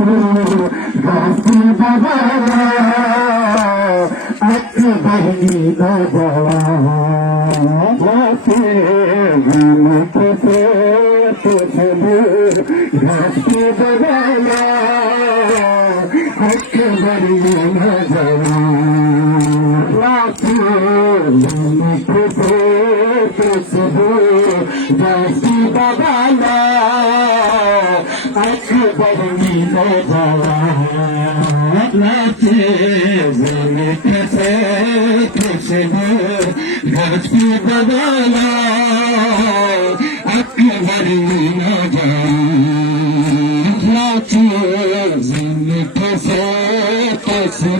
गाती बबाला अकबरी नौजवान गाते गाती बबाला अकबरी नौजवान गाती बबाला अकबरी नौजवान गाते कैसे गाती बबाला अकबरी नौजवान गाते कैसे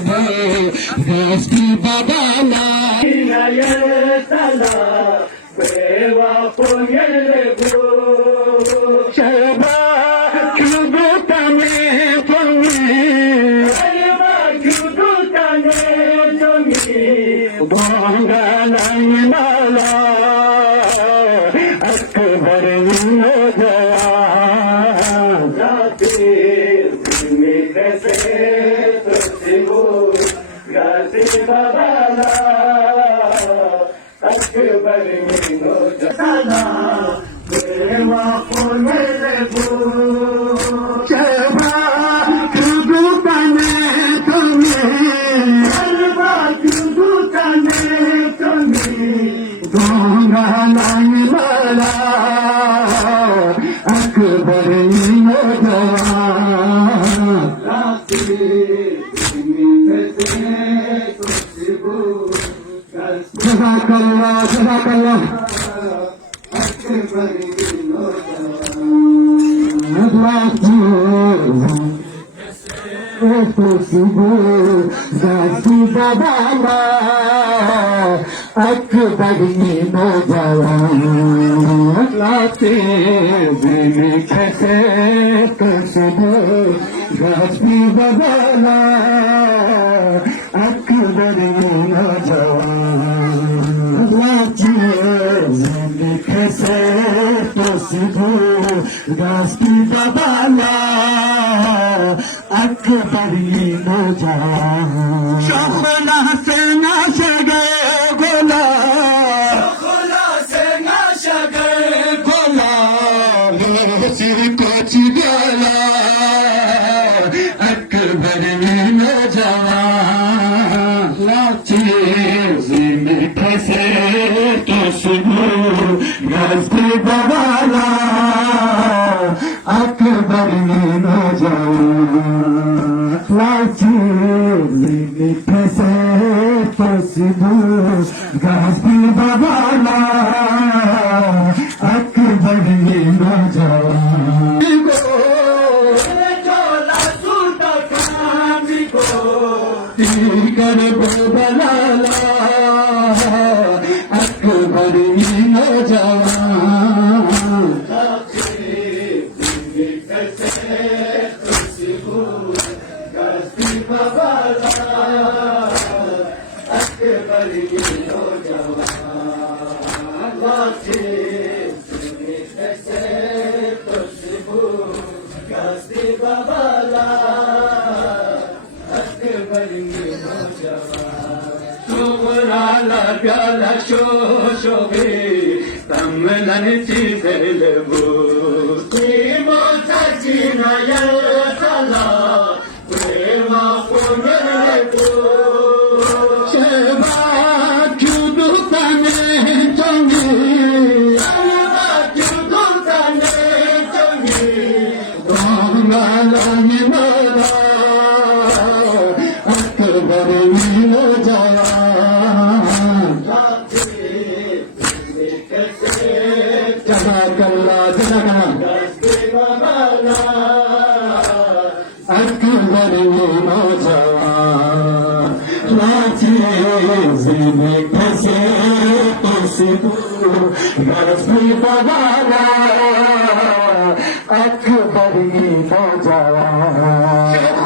गाती बबाला अकबरी नौजवान लाते कैसे गाती बबाला अकबरी नौजवान लाते कैसे गाती बबाला अकबरी नौजवान शोखला से नाशगे गोला शोखला से नाशगे गोला सिर को चिगला अकबरी नौजवान लाची जिंदगी से गाती बबाला अकबरी नौजवान लाची जिंदगी से गाती बबाला अकबरी नौजवान कर बलाला अकबरी नौजवान गाती बबाला अकबरी नौजवान गाती बबाला अकबरी तुमराला प्याला शोभे तमलन चिलबो मोची नया चला प्रेम पुनरबो शबा जुदू तने चंगी जुदू तने चंगी दोंगलन मरा अकबरी नौजवान जज़ाकल्लाह अकबरी नौजवान लाची जिंदगी से गाती बबाला अकबरी नौजवान